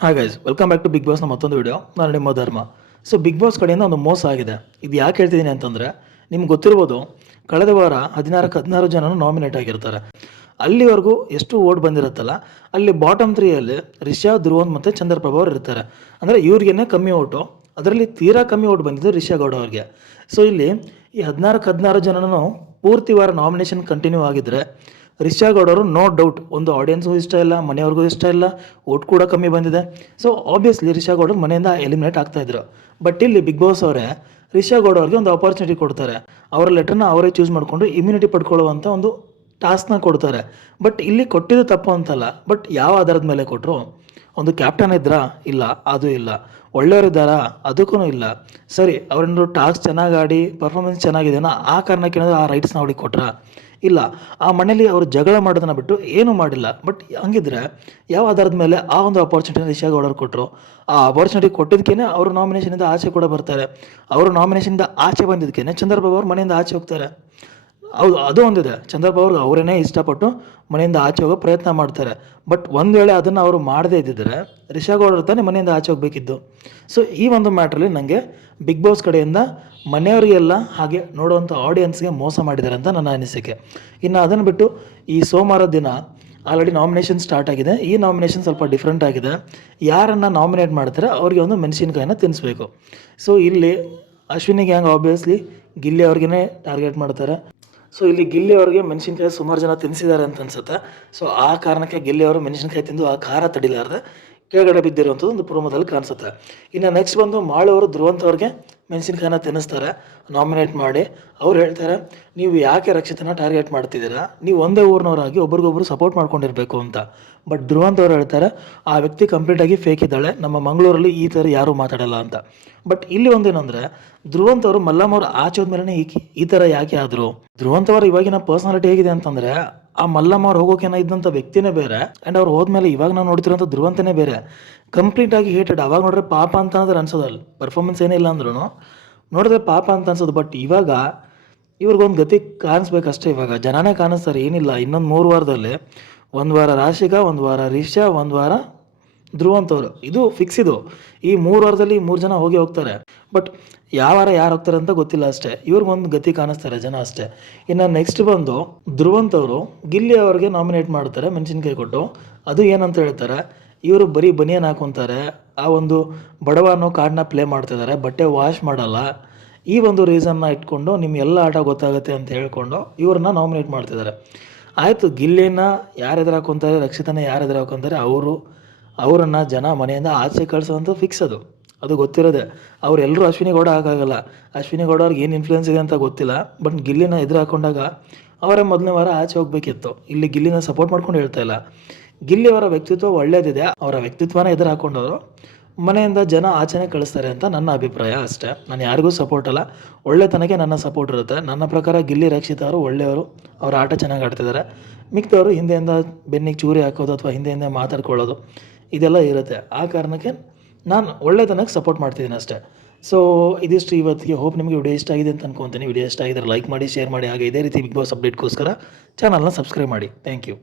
Hi guys welcome back to big ಬಾಸ್ನ ಮತ್ತೊಂದು video ನಾನು ನಿಮ್ಮ ಧರ್ಮ. ಸೊ ಬಿಗ್ ಬಾಸ್ ಕಡೆಯಿಂದ ಒಂದು ಮೋಸ ಆಗಿದೆ. ಇದು ಯಾಕೆ ಹೇಳ್ತಿದ್ದೀನಿ ಅಂತಂದರೆ, ನಿಮ್ಗೆ ಗೊತ್ತಿರ್ಬೋದು, ಕಳೆದ ವಾರ ಹದಿನಾರಕ್ಕೆ ಹದಿನಾರು ಜನನು ನಾಮಿನೇಟ್ ಆಗಿರ್ತಾರೆ. ಅಲ್ಲಿವರೆಗೂ ಎಷ್ಟು ಓಟ್ ಬಂದಿರುತ್ತಲ್ಲ, ಅಲ್ಲಿ ಬಾಟಮ್ ತ್ರೀಯಲ್ಲಿ ರಿಷಾ, ಧ್ರುವನ್ ಮತ್ತು ಚಂದ್ರಪ್ರಭಾ ಅವರು ಇರ್ತಾರೆ. ಅಂದರೆ ಇವ್ರಿಗೇನೆ ಕಮ್ಮಿ ಓಟು, ಅದರಲ್ಲಿ ತೀರಾ ಕಮ್ಮಿ ಓಟ್ ಬಂದಿದ್ದು ರಿಷಾ ಗೌಡ ಅವ್ರಿಗೆ. ಸೊ ಇಲ್ಲಿ ಈ ಹದಿನಾರಕ್ಕೆ ಹದಿನಾರು ಜನನೂ ಪೂರ್ತಿ ವಾರ ನಾಮಿನೇಷನ್ ಕಂಟಿನ್ಯೂ ಆಗಿದ್ದರೆ ರಿಷಾ ಗೌಡ್ ನೋ ಡೌಟ್ ಒಂದು ಆಡಿಯನ್ಸ್ಗೂ ಇಷ್ಟ ಇಲ್ಲ, ಮನೆಯವ್ರಿಗೂ ಇಷ್ಟ ಇಲ್ಲ ಓಟ್ ಕೂಡ ಕಮ್ಮಿ ಬಂದಿದೆ. ಸೊ ಆಬ್ವಿಯಸ್ಲಿ ರಿಷಾ ಗೌಡ ಮನೆಯಿಂದ ಎಲಿಮಿನೇಟ್ ಆಗ್ತಾ ಇದ್ರು. ಬಟ್ ಇಲ್ಲಿ ಬಿಗ್ ಬಾಸ್ ಅವರೇ ರಿಷಾ ಗೌಡ ಅವ್ರಿಗೆ ಒಂದು ಆಪರ್ಚುನಿಟಿ ಕೊಡ್ತಾರೆ. ಅವರ ಲೆಟರ್ನ ಅವರೇ ಚೂಸ್ ಮಾಡಿಕೊಂಡು ಇಮ್ಯುನಿಟಿ ಪಡ್ಕೊಳ್ಳುವಂಥ ಒಂದು ಟಾಸ್ಕ್ನ ಕೊಡ್ತಾರೆ. ಬಟ್ ಇಲ್ಲಿ ಕೊಟ್ಟಿದ್ದು ತಪ್ಪು ಅಂತಲ್ಲ ಬಟ್ ಯಾವ ಆಧಾರದ ಮೇಲೆ ಕೊಟ್ಟರು ಒಂದು ಕ್ಯಾಪ್ಟನ್ ಇದ್ರಾ? ಇಲ್ಲ, ಅದು ಇಲ್ಲ. ಒಳ್ಳೆಯವರಿದ್ದಾರಾ ಅದಕ್ಕೂ ಇಲ್ಲ. ಸರಿ ಅವ್ರೇನಾದ್ರು ಟಾಸ್ಕ್ ಚೆನ್ನಾಗಿ ಆಡಿ ಪರ್ಫಾರ್ಮೆನ್ಸ್ ಚೆನ್ನಾಗಿದೆಯಾ ಆ ಕಾರಣಕ್ಕೆ ಏನಾದರೂ ಆ ರೈಟ್ಸ್ನ ಅವ್ರಿಗೆ ಕೊಟ್ರಾ? ಇಲ್ಲ, ಆ ಮನೇಲಿ ಅವರು ಜಗಳ ಮಾಡೋದನ್ನ ಬಿಟ್ಟು ಏನೂ ಮಾಡಿಲ್ಲ. ಬಟ್ ಹಂಗಿದ್ರೆ ಯಾವ ಆಧಾರದ ಮೇಲೆ ಆ ಒಂದು ಅಪಾರ್ಚುನಿಟಿನ ರಿಷಾ ಆರ್ಡರ್ ಕೊಟ್ಟರು ಆ ಅಪಾರ್ಚುನಿಟಿ ಕೊಟ್ಟಿದ್ದಕ್ಕೇ ಅವರು ನಾಮಿನೇಷನಿಂದ ಆಚೆ ಕೂಡ ಬರ್ತಾರೆ. ಅವರು ನಾಮಿನೇಷನಿಂದ ಆಚೆ ಬಂದಿದ್ದಕ್ಕೇ ಚಂದ್ರಬಾಬು ಅವ್ರ ಮನೆಯಿಂದ ಆಚೆ ಹೋಗ್ತಾರೆ. ಹೌದು, ಅದು ಒಂದಿದೆ ಚಂದ್ರಪ್ಪ ಅವರು ಅವರೇನೇ ಇಷ್ಟಪಟ್ಟು ಮನೆಯಿಂದ ಆಚೆ ಹೋಗೋ ಪ್ರಯತ್ನ ಮಾಡ್ತಾರೆ. ಬಟ್ ಒಂದು ವೇಳೆ ಅದನ್ನು ಅವರು ಮಾಡದೇ ಇದ್ದಿದ್ದರೆ ರಿಷಾ ಗೌಡರು ತಾನೇ ಮನೆಯಿಂದ ಆಚೆ ಹೋಗಬೇಕಿದ್ದು ಸೊ ಈ ಒಂದು ಮ್ಯಾಟ್ರಲ್ಲಿ ನನಗೆ ಬಿಗ್ ಬಾಸ್ ಕಡೆಯಿಂದ ಮನೆಯವರಿಗೆಲ್ಲ ಹಾಗೆ ನೋಡುವಂಥ ಆಡಿಯನ್ಸ್ಗೆ ಮೋಸ ಮಾಡಿದ್ದಾರೆ ಅಂತ ನನ್ನ ಅನಿಸಿಕೆ. ಇನ್ನು ಅದನ್ನು ಬಿಟ್ಟು ಈ ಸೋಮವಾರ ದಿನ ಆಲ್ರೆಡಿ ನಾಮಿನೇಷನ್ ಸ್ಟಾರ್ಟ್ ಆಗಿದೆ. ಈ ನಾಮಿನೇಷನ್ ಸ್ವಲ್ಪ ಡಿಫ್ರೆಂಟ್ ಆಗಿದೆ. ಯಾರನ್ನು ನಾಮಿನೇಟ್ ಮಾಡ್ತಾರೆ ಅವರಿಗೆ ಒಂದು ಮೆಣಸಿನ್ಕಾಯಿನ ತಿನ್ನಿಸ್ಬೇಕು. ಸೊ ಇಲ್ಲಿ ಅಶ್ವಿನಿ ಗ್ಯಾಂಗ್ ಆಬ್ವಿಯಸ್ಲಿ ಗಿಲ್ಲಿ ಅವ್ರಿಗೇ ಟಾರ್ಗೆಟ್ ಮಾಡ್ತಾರೆ. ಸೊ ಇಲ್ಲಿ ಗಿಲ್ಲಿ ಅವರಿಗೆ ಮೆಣಸಿನ್ಕಾಯಿ ಸುಮಾರು ಜನ ತಿನ್ನಿಸಿದ್ದಾರೆ ಅಂತ ಅನ್ಸುತ್ತೆ. ಸೊ ಆ ಕಾರಣಕ್ಕೆ ಗಿಲ್ಲಿ ಅವರು ಮೆಣಸಿನ್ಕಾಯಿ ತಿಂದು ಆ ಖಾರ ತಡಿಲಾರ್ದೆ ಕೆಳಗಡೆ ಬಿದ್ದಿರುವಂಥದ್ದು ಒಂದು ಪ್ರೋಮೋದಲ್ಲಿ ಕಾಣಿಸುತ್ತೆ. ಇನ್ನು ನೆಕ್ಸ್ಟ್ ಬಂದು ಮಾಳವರು ಅವ್ರಿಗೆ ಮೆಣಸಿನ್ಕಾಯಿನ ತಿನ್ನಿಸ್ತಾರೆ. ನಾಮಿನೇಟ್ ಮಾಡಿ. ಅವ್ರು ಹೇಳ್ತಾರೆ, ನೀವು ಯಾಕೆ ರಕ್ಷಿತನ ಟಾರ್ಗೆಟ್ ಮಾಡ್ತಿದ್ದೀರಾ? ನೀವು ಒಂದೇ ಊರಿನವರಾಗಿ ಒಬ್ರಿಗೊಬ್ರು ಸಪೋರ್ಟ್ ಮಾಡ್ಕೊಂಡಿರಬೇಕು ಅಂತ. ಬಟ್ ಧ್ರುವಂತವ್ರು ಹೇಳ್ತಾರೆ, ಆ ವ್ಯಕ್ತಿ ಕಂಪ್ಲೀಟಾಗಿ ಫೇಕ್ ಇದ್ದಾಳೆ. ನಮ್ಮ ಮಂಗಳೂರಲ್ಲಿ ಈ ಥರ ಯಾರೂ ಮಾತಾಡಲ್ಲ ಅಂತ. ಬಟ್ ಇಲ್ಲಿ ಒಂದೇನೆಂದರೆ, ಧ್ರುವಂತ ಅವರು ಮಲ್ಲಮ್ಮ ಅವ್ರು ಆಚೆ ಹೋದ್ಮೇಲೆ ಈ ಈ ಥರ ಯಾಕೆ ಆದರು? ಧ್ರುವಂತವ್ರು ಇವಾಗಿನ ಪರ್ಸನಾಲಿಟಿ ಹೇಗಿದೆ ಅಂತಂದ್ರೆ ಆ ಮಲ್ಲಮ್ಮ ಅವ್ರು ಹೋಗೋಕೆನ ಇದ್ದಂಥ ವ್ಯಕ್ತಿನೇ ಬೇರೆ. ಆ್ಯಂಡ್ ಅವ್ರು ಹೋದ್ಮೇಲೆ ಇವಾಗ ನಾವು ನೋಡ್ತಿರೋಂಥ ಧ್ರುವಂತನೇ ಬೇರೆ. ಕಂಪ್ಲೀಟ್ ಆಗಿ ಹೇಟೆಡ್ ಅವಾಗ ನೋಡ್ರೆ ಪಾಪ ಅಂತ ಅಂದ್ರೆ ಅನ್ಸೋದಲ್ಲ ಪರ್ಫಾರ್ಮೆನ್ಸ್ ಏನಿಲ್ಲ ಅಂದ್ರೂ ನೋಡಿದ್ರೆ ಪಾಪ ಅಂತ ಅನ್ಸೋದು. ಬಟ್ ಇವಾಗ ಇವ್ರಿಗೊಂದು ಗತಿ ಕಾಣಿಸ್ಬೇಕಷ್ಟೇ ಇವಾಗ. ಜನನೇ ಕಾಣಿಸ್ತಾರೆ. ಏನಿಲ್ಲ. ಇನ್ನೊಂದು ಮೂರು ವಾರದಲ್ಲಿ. ಒಂದು ವಾರ ರಾಶಿಕ ಒಂದು ವಾರ ರಿಷಾ ಒಂದು ವಾರ ಧ್ರುವಂತವ್ರು ಇದು ಫಿಕ್ಸ್ ಇದು. ಈ ಮೂರು ವಾರದಲ್ಲಿ ಮೂರು ಜನ ಹೋಗಿ ಹೋಗ್ತಾರೆ. ಬಟ್ ಯಾವ ವಾರ ಯಾರು ಹೋಗ್ತಾರೆ ಅಂತ ಗೊತ್ತಿಲ್ಲ ಅಷ್ಟೇ. ಇವ್ರಿಗೊಂದು ಗತಿ ಕಾಣಿಸ್ತಾರೆ ಜನ ಅಷ್ಟೇ. ಇನ್ನು ನೆಕ್ಸ್ಟ್ ಬಂದು ಧ್ರುವಂತವರು ಗಿಲ್ಲಿ ಅವ್ರಿಗೆ ನಾಮಿನೇಟ್ ಮಾಡ್ತಾರೆ, ಮೆಣಸಿನ್ಕಾಯಿ ಕೊಟ್ಟು. ಅದು ಏನಂತ ಹೇಳ್ತಾರೆ? ಇವರು ಬರೀ ಬನಿಯನ್ ಹಾಕೊತಾರೆ. ಆ ಒಂದು ಬಡವ ಅನ್ನೋ ಕಾರ್ಡ್ನ ಪ್ಲೇ ಮಾಡ್ತಿದ್ದಾರೆ ಬಟ್ಟೆ ವಾಶ್ ಮಾಡಲ್ಲ. ಈ ಒಂದು ರೀಸನ್ನ ಇಟ್ಕೊಂಡು ನಿಮ್ಮ ಎಲ್ಲ ಆಟ ಗೊತ್ತಾಗುತ್ತೆ ಅಂತ ಹೇಳ್ಕೊಂಡು ಇವ್ರನ್ನ ನಾಮಿನೇಟ್ ಮಾಡ್ತಿದ್ದಾರೆ ಆಯಿತು, ಗಿಲ್ಲಿನ ಯಾರು ಎದುರು ಹಾಕೊತಾರೆ ರಕ್ಷಿತನ ಯಾರು ಎದುರು ಹಾಕೊತಾರೆ ಅವರು ಅವರನ್ನು ಜನ ಮನೆಯಿಂದ ಆಚೆ ಕಳಿಸೋದು ಫಿಕ್ಸ್ ಅದು. ಅದು ಗೊತ್ತಿರೋದೆ. ಅವರೆಲ್ಲರೂ ಅಶ್ವಿನಿ ಗೌಡ ಹಾಕಾಗಲ್ಲ ಅಶ್ವಿನಿ ಗೌಡ ಅವ್ರಿಗೆ ಏನು ಇನ್ಫ್ಲೂಯೆನ್ಸ್ ಇದೆ ಅಂತ ಗೊತ್ತಿಲ್ಲ. ಬಟ್ ಗಿಲ್ಲಿನ ಎದುರು ಹಾಕೊಂಡಾಗ ಅವರೇ ಮೊದಲನೇ ವಾರ ಆಚೆ ಹೋಗಬೇಕಿತ್ತು. ಇಲ್ಲಿ ಗಿಲ್ಲಿನ ಸಪೋರ್ಟ್ ಮಾಡ್ಕೊಂಡು ಹೇಳ್ತಾ ಇಲ್ಲ. ಗಿಲ್ಲಿ ಅವರ ವ್ಯಕ್ತಿತ್ವ ಒಳ್ಳೇದಿದೆ. ಅವರ ವ್ಯಕ್ತಿತ್ವನ ಎದುರು ಹಾಕೊಂಡವರು. ಮನೆಯಿಂದ ಜನ ಆಚೆನೆ ಕಳಿಸ್ತಾರೆ ಅಂತ ನನ್ನ ಅಭಿಪ್ರಾಯ ಅಷ್ಟೇ. ನಾನು ಯಾರಿಗೂ ಸಪೋರ್ಟ್ ಅಲ್ಲ. ಒಳ್ಳೆತನಕ್ಕೆ ನನ್ನ ಸಪೋರ್ಟ್ ಇರುತ್ತೆ. ನನ್ನ ಪ್ರಕಾರ ಗಿಲ್ಲಿ ರಕ್ಷಿತ ಅವರು ಒಳ್ಳೆಯವರು. ಅವರ ಆಟ ಚೆನ್ನಾಗಿ ಆಡ್ತಿದ್ದಾರೆ. ಮಿಕ್ತವರು ಹಿಂದೆಯಿಂದ ಬೆನ್ನಿಗೆ ಚೂರಿ ಹಾಕೋದು ಅಥವಾ ಹಿಂದೆಯಿಂದ ಮಾತಾಡ್ಕೊಳ್ಳೋದು. ಇದೆಲ್ಲ ಇರುತ್ತೆ. ಆ ಕಾರಣಕ್ಕೆ ನಾನು ಒಳ್ಳೆತನಕ್ಕೆ ಸಪೋರ್ಟ್ ಮಾಡ್ತಿದ್ದೀನಿ ಅಷ್ಟೇ. ಸೊ ಇದಿಷ್ಟು ಇವತ್ತಿಗೆ ಹೋಪ್ ನಿಮಗೆ ವಿಡಿಯೋ ಇಷ್ಟ ಆಗಿದೆ ಅಂತ ಅನ್ಕೊತೀನಿ. ವಿಡಿಯೋ ಇಷ್ಟ ಆಗಿದ್ರೆ ಲೈಕ್ ಮಾಡಿ ಶೇರ್ ಮಾಡಿ. ಹಾಗೆ ಇದೇ ರೀತಿ ಬಿಗ್ ಬಾಸ್ ಅಪ್ಡೇಟ್ಗೋಸ್ಕರ ಚಾನಲ್ನ ಸಬ್ಸ್ಕ್ರೈಬ್ ಮಾಡಿ. Thank you